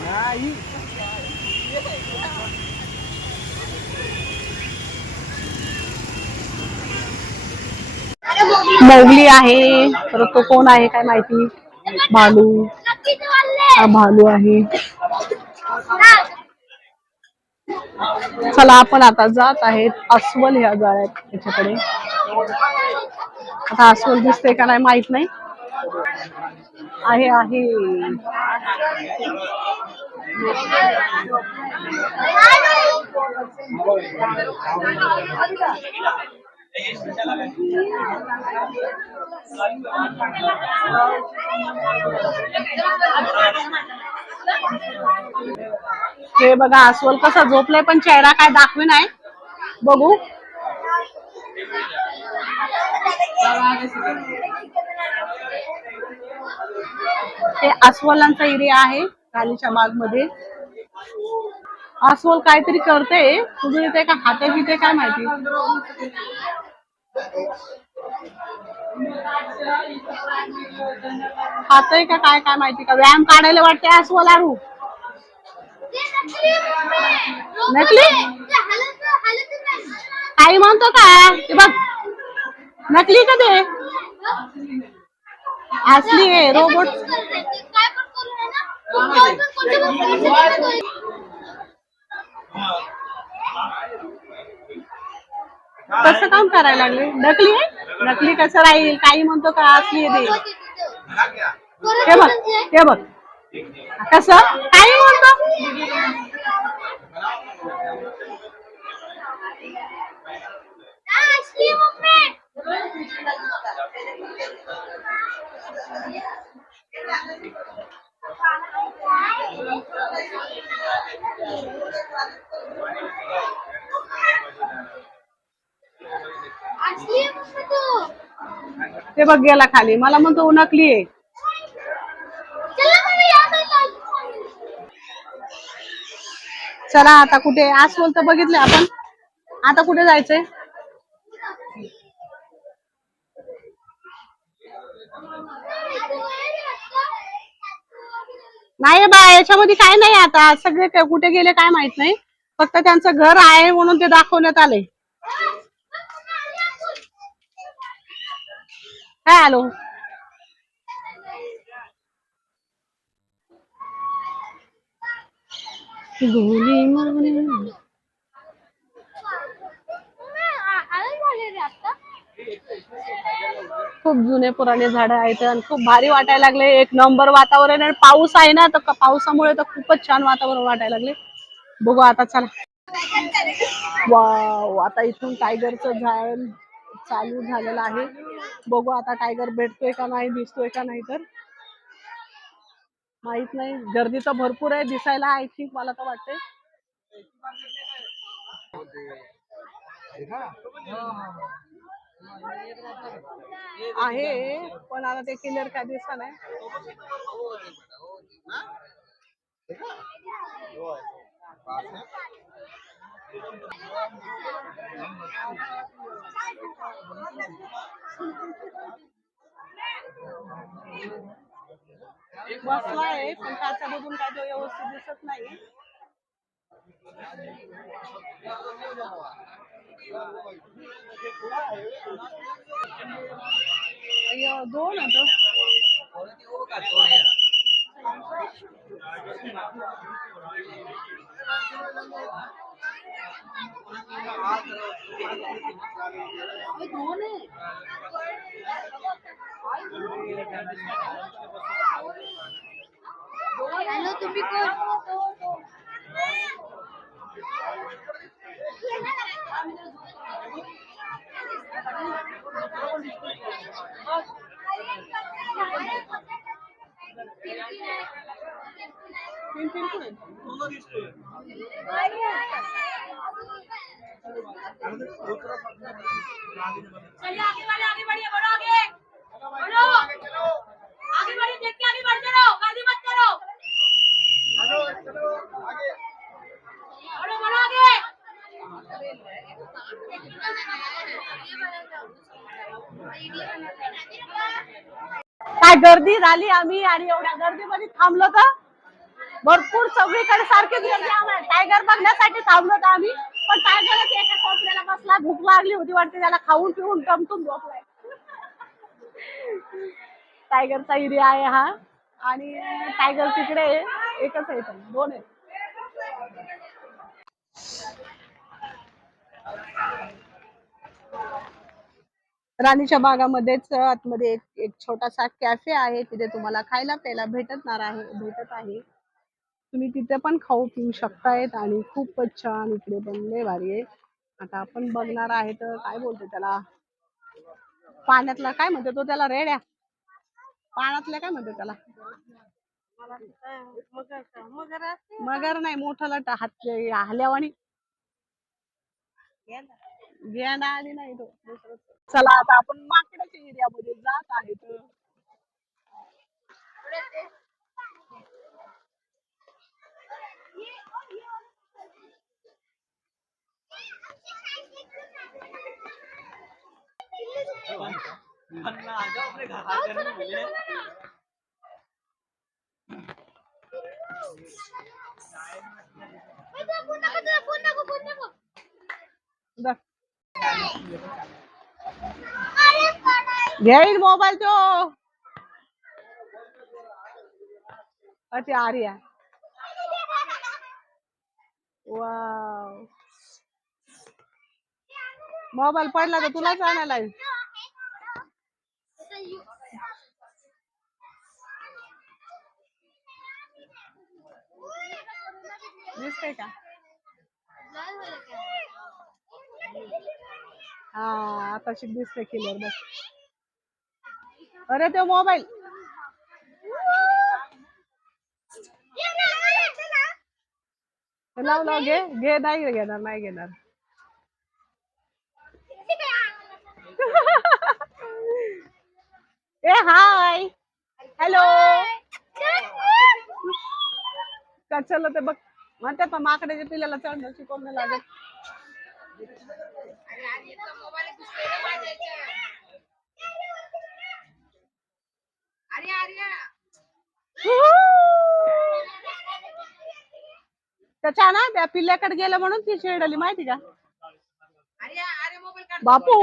नाही मोगली आहे परत तो कोण आहे काय माहिती? भालू. भालू आहे. चला आपण आता जात आहेत अस्वल ह्या जाळ्यात त्याच्याकडे. आता अस्वल दिसते का नाही माहीत नाही. आहे आहे. हे बघा अस्वल कसा झोपलाय पण चेहरा काय दाखवे नाही बघू. हे अस्वलांचा एरिया आहे गालीच्या बागमध्ये अस्वल काहीतरी करते तुम्ही येते का हाते बिते काय माहिती? खातय का काय काय माहिती का? व्यायाम काढायला वाटते अस्वल आरू. नकली? काही म्हणतो का ते बघ नकली का ते? असली आहे रोबोट कसं काम करायला लागले? नकली आहे? नकली कसं राहील? काही म्हणतो का असली आहे ते. हे बघ हे बघ. कसं? काही म्हणतो. ते बघ गेला खाली. मला म्हणतो नकली आहे. चला आता कुठे? अस्वल तर बघितले आपण. आता कुठे जायचंय? नाही बा याच्यामध्ये काय नाही आता. सगळे कुठे गेले काय माहीत नाही. फक्त त्यांचं घर आहे म्हणून ते दाखवण्यात आले. काय आलो? गोली मारली. खूप जुने पुराणे झाड आहेत आणि खूप भारी वाटायला लागले. एक नंबर वातावरण आणि पाऊस आहे ना तर पावसामुळे तर खूपच छान वातावरण वाटायला लागले. बघू आता चला. वाव आता इथून टायगरचं झाड चालू झालेलं आहे. बघू आता टायगर भेटतोय का नाही दिसतोय का नाही तर. माहीत नाही. गर्दी तर भरपूर आहे दिसायला आय थिंक मला तर वाटते आहे पण आता ते क्लिअर काय दिसत नाही. बसलाय पण त्याच्यामधून काय तो व्यवस्थित दिसत नाही. दोन आता. हॅलो तुम्ही कोण तीन तीन कोण आहेत? चलिए आगे बढ़े आगे बढ़िए बढ़ो आगे बढ़ो आगे बढ़िए देख के आगे बढ़ते रहो गर्दी मत करो बढ़ो बढ़ो आगे। काय गर्दी झाली आम्ही आणि एवढ्या गर्दीमध्ये थांबलो तर? भरपूर सगळीकडे सारखीच गर्दी आम्हाला. टायगर बघण्यासाठी थांबलो तर आम्ही. पण टायगरच एका कोपऱ्याला बसला भूक लागली होती वाटते त्याला खाऊन पिऊन टमटून झोपलाय. टायगरचा एरिया आहे हा. आणि टायगर तिकडे एकच आहे दोन आहे राणीच्या बागामध्येच आतमध्ये एक एक छोटासा कॅफे आहे. तिथे तुम्हाला खायला प्यायला भेटणार आहे भेटत आहे. तुम्ही तिथे पण खाऊ पिऊ शकतायत आणि खूपच छान इकडे पण लय भारी आहे. आता आपण बघणार आहे तर काय बोलतो त्याला? पाण्यातला काय म्हणतो तो त्याला रेड्या? पाण्यातल्या काय म्हणतो त्याला? मगर नाही मोठाला हात हल्यावाणी गेंडा आणि नाही तो चला आता आपण माकडाच्या एरियामध्ये जात आहे तर जा. घेईल मोबाईल तो. अति आर्या. वाव. मोबाईल पडला तर तुलाच आणायला दिसतंय का? हा आता शिक दिसते क्लिअर बस. अरे तो मोबाईल लाव लाव घे घे नाही घेणार नाही घेणार. ए हाय हॅलो का चल ते बघ. म्हणतात माकड्याच्या पिल्याला चढणं शिकवणं लागत. त्याच्या ना त्या पिल्ल्याकडे गेलं म्हणून ती चिडली माहिती का? बापू.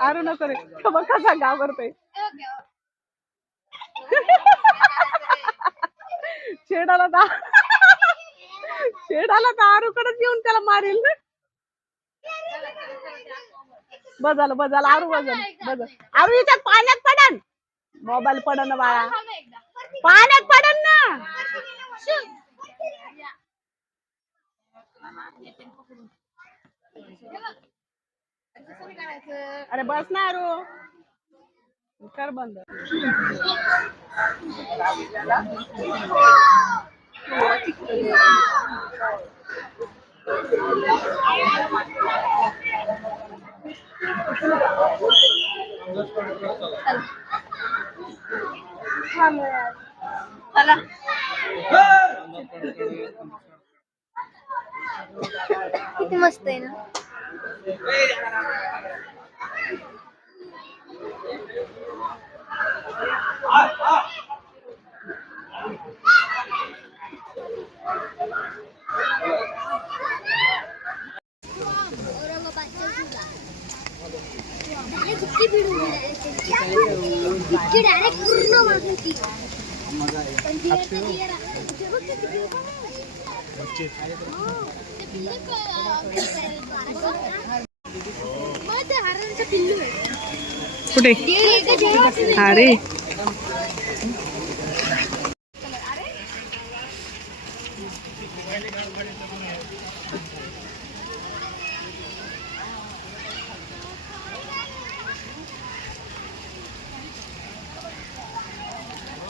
अरे नको रे. बघ कसा घाबरतोय शेडाला दा शेडाला दारूकडेच येऊन त्याला मारेल ना? बजाल बजाल आरू बस झालं आरू याच्यात पाण्यात पडन. मोबाईल पडन ना बाळा. पाण्यात पडन ना. अरे बस ना आरू. कर बंद. किती मस्त आहे ना. डायरेक्ट पूर्ण मागून ती पण ती एक कधी येणार. ते बघ ते किती ते पिल्लू क- मग ते हरणाचं पिल्लू आहे. कुठे ते एका जेवाचं नाही. अरे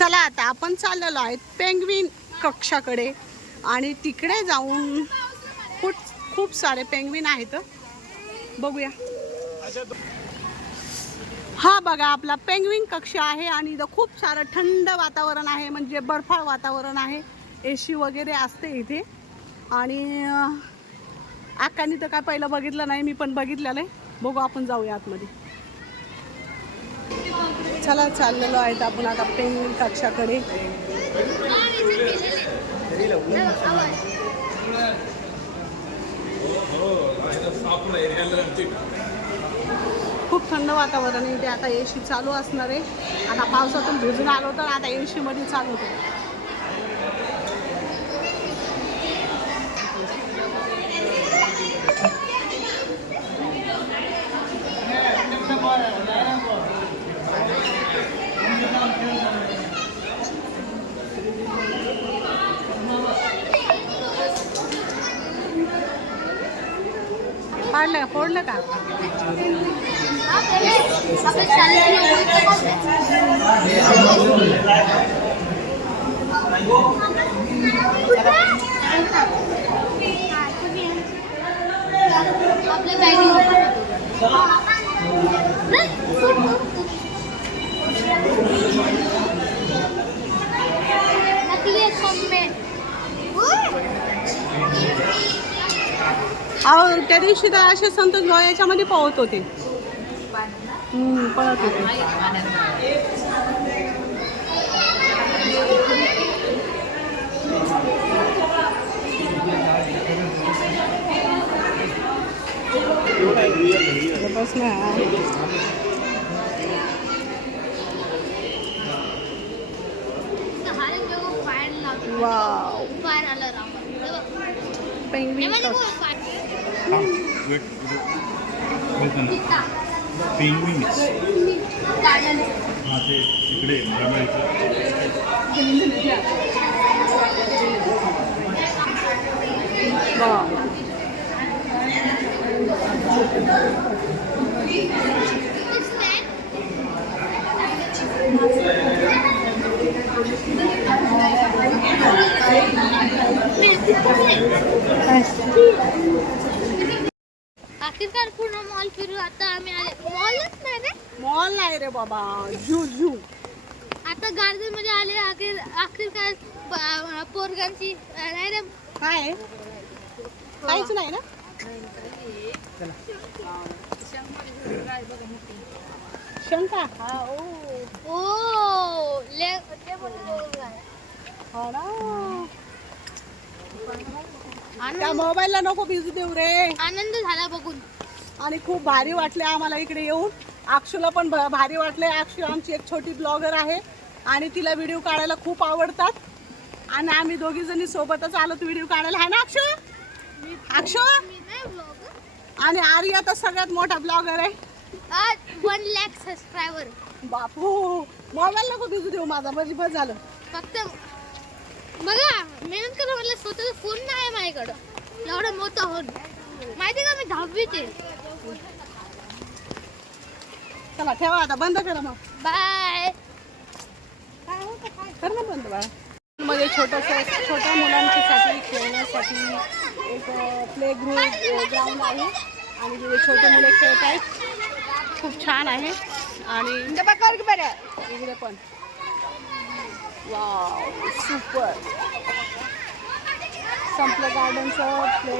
चला आता आपण चाललेलो आहेत पेंग्विन कक्षाकडे. आणि तिकडे जाऊन खूप खूप सारे पेंग्विन आहेत. बघूया. हा बघा आपला पेंग्विन कक्ष आहे आणि इथं खूप सारं थंड वातावरण आहे म्हणजे बर्फाळ वातावरण आहे. ए सी वगैरे असते इथे. आणि अं, तर काय पहिलं बघितलं नाही मी पण बघितलेलं आहे. बघू आपण जाऊया आतमध्ये. चला चाललेलो आहेत आपण आता पेन कक्षाकडे. खूप थंड वातावरण आहे. इथे आता ए सी चालू असणार आहे. आता पावसातून भिजून आलो तर आता ए मध्ये चालू होतो फाडलं का फोडलं का? आपण अहो त्या दिवशी तर असे संतोष भाऊ याच्यामध्ये पळत होते. पळत होते. बस ना वाव पेंग्विन पेंग्विन्स हा ते इकडे रमायचं वाव आखिरकार पूर्ण मॉल फिरू आता आम्ही आले मॉलच नाही रे मॉल नाही रे बाबा झू झू आता गार्डनमध्ये आले आखिर आखिरकार पोरगांची नाही रे. काय आहे? काहीच नाही ना? शंका? ओ ओ ले ले बोलले हो ना. त्या मोबाईलला नको भिजू देऊ रे. आनंद झाला बघून. आणि खूप भारी वाटले आम्हाला इकडे येऊन. अक्षूला पण भारी वाटले. अक्षू आमची एक छोटी ब्लॉगर आहे. आणि तिला व्हिडिओ काढायला खूप आवडतात. आणि आम्ही दोघी जणी सोबतच आलो. व्हिडिओ काढायला आहे ना अक्षू? अक्षू. आणि आर्या तर सगळ्यात मोठा ब्लॉगर आहे. आज one lakh subscriber Bapu mobile नको भिजू देऊ माझा म्हणजे बस झालं. फक्त बघा मेहनत करा मला स्वतःचा फोन नाही आहे माझ्याकडं. एवढा मोठा होऊन. माहिती का मी दहावीत आहे? चला ठेवा आता बंद करा मग. बाय कर ना बंद बाळा. मध्ये छोटंसं छोट्या मुलांच्यासाठी खेळण्यासाठी एक प्ले ग्रुप ग्राउंड आहे. आणि तिथे छोटे मुले खेळत आहेत. खूप छान आहे. आणि इकडे पण. वाव सुपर संपलं गार्डनचं प्ले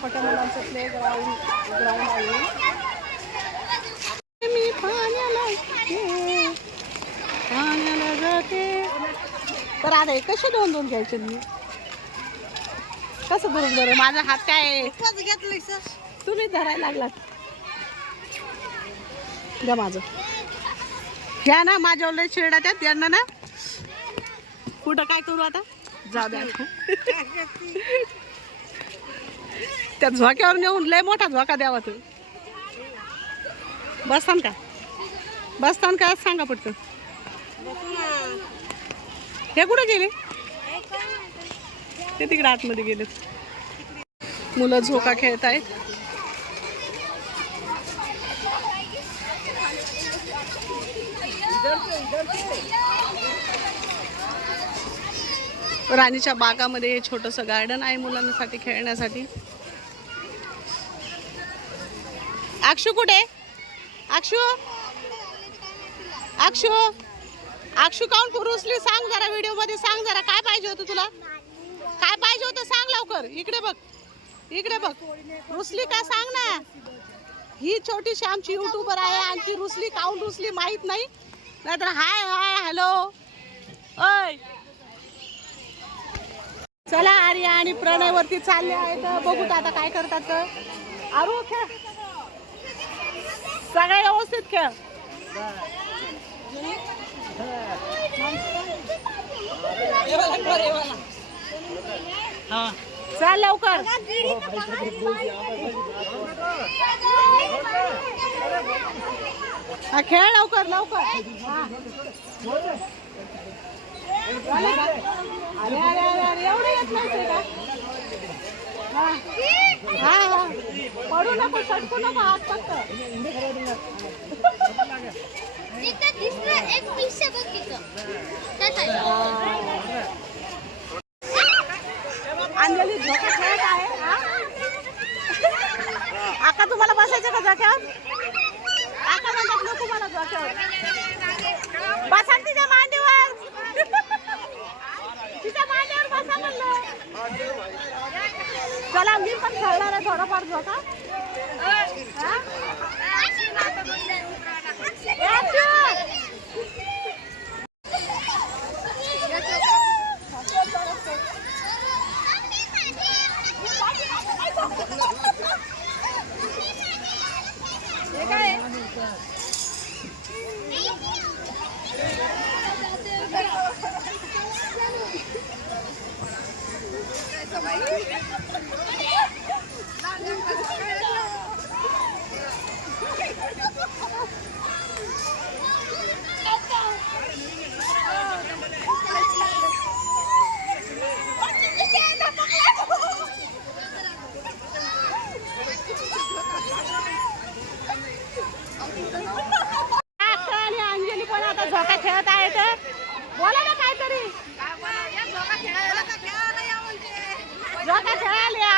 छोट्या मुलांचं प्ले ग्राउंड ग्राउंड आहे. मी पाण्याला पाण्याला जाते. तर आता हे कसे दोन दोन घ्यायचे मी? कसं धरून बरं माझा हात काय घेतलं तुम्ही धरायला लागलात. द्या माझं. ह्या ना माझ्यावर लय चिरडा त्यात यांना ना. कुठं काय करू आता? जाऊ द्या त्या झोक्यावर नेऊन लय मोठा झोका द्यावा तू. बसतान का? बसतान का? सांगा पटकन. हे कुठे गेले? ते तिकडे आतमध्ये गेले मुलं झोका खेळत आहेत. राणीच्या बागामध्ये हे छोटंसं गार्डन आहे मुलांसाठी खेळण्यासाठी. अक्षू कुठे? अक्षू अक्षू अक्षू काऊन पुरुषली सांग जरा व्हिडिओमध्ये सांग जरा. काय पाहिजे होतं तुला? काय पाहिजे होतं सांग लवकर. इकडे बघ. इकडे बघ. रुसली का सांग ना. ही छोटीशी आमची युट्यूबर आहे आणि ती रुसली काऊन रुसली माहीत नाही. नाहीतर हाय हाय हॅलो. अय चला आर्या आणि प्रणयवरती चालले आहेत. बघू आता काय करतात. तर. आरू खेळ. सगळे व्यवस्थित खेळ. चल लवकर. हा खेळ लवकर लवकर. अरे अरे अरे एवढं येत का? हा. हा पडू नको सटकू नको हात फक्त. एक पिशा बघ तिथं अंजली झोका खेळत आहे आका तुम्हाला बसायचं का झोक्यावर? आका म्हणतात ना तुम्हाला झोक्यावर. बसा तिच्या मांडीवर. तिच्या मांडीवर बसा म्हणलं. चला मी पण खेळणार आहे थोडंफार झोका. Yeah.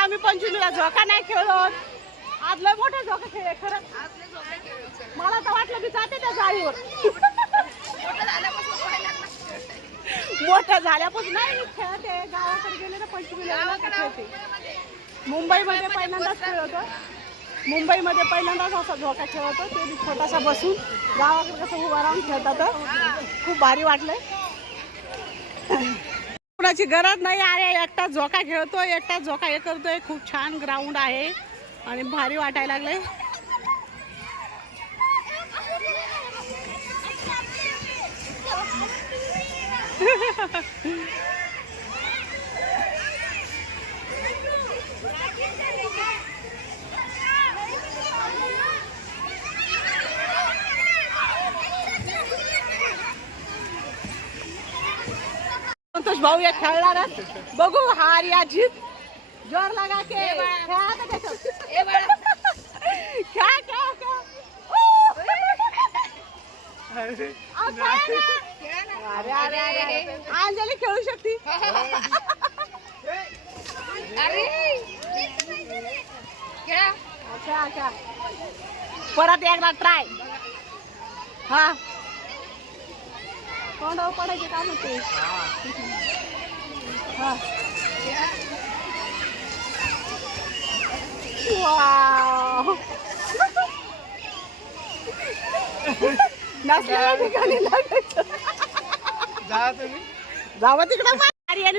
आम्ही पंचवीला झोका नाही खेळत आज लय मोठा झोका खेळ खरंच. मला तर वाटलं की जाते त्या जाळीवर मोठं झाल्यापासून नाही मी खेळते. गावाकडे गेले ना पंचवीला खेळते. मुंबईमध्ये पहिल्यांदाच खेळ होतं मुंबईमध्ये पहिल्यांदाच असा झोका खेळतो. ते छोटासा बसून गावाकडे कसं उभा राहून खेळतात. खूप भारी वाटलंय. कुणाची गरज नाही. आहे एकटा झोका खेळतो एकटा झोका हे करतोय. खूप छान ग्राउंड आहे. आणि भारी वाटायला लागलंय. संतोष भाऊ एक खेळणार बघू हार या जीत. जोर लगा के. खेळा. अरे, अरे, अरे, अरे. अंजली खेळू शकते. अच्छा अच्छा परत एकदा ट्राय हा. तोंडावर पडायचे काम होते हा. वाव. नसलेल्या ठिकाणी लागायचं. जा तुम्ही. जावं तिकडं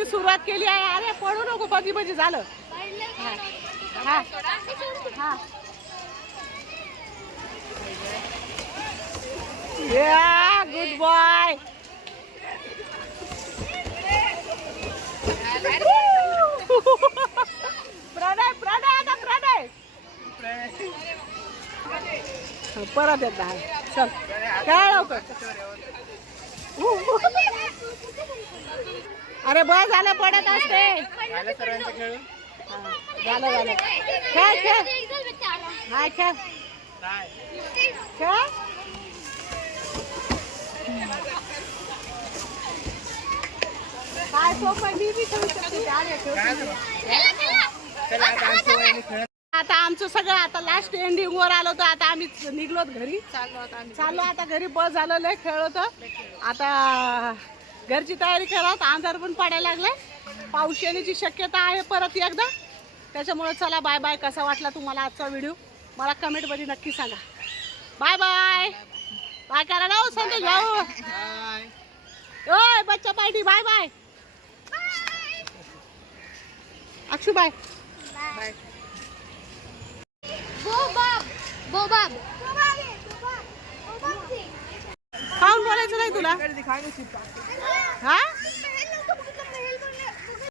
सुरुवात केली आहे. अरे पडू नको बगी बजी झालं. हा. हा. या गुड बॉय परत एकदा चल. काय लवकर? अरे बस झालं पडत असते. झालं झालं खेळ खेळ. हा खेळ. खेळ? काय सोपं आहे, मी बी खेळू शकते. ते. आता आमची सगळं आता लास्ट एंडिंग वर आलो तर आता आम्ही निघलोत घरी. चाललो आता चाललो आता घरी बस झालं लय खेळ होतं. आता घरची तयारी करत अंधार पण पडायला लागलाय. पाऊस येण्याची शक्यता आहे परत एकदा. त्याच्यामुळे चला बाय बाय कसा वाटला तुम्हाला आजचा व्हिडिओ मला कमेंटमध्ये नक्की सांगा. बाय बाय बाय करा ना हो, संदेश भाऊ. बाय ओय बच्चा party. Bye bye Akshu bye बोबाब खाऊन बोलायचं नाही तुला? हा?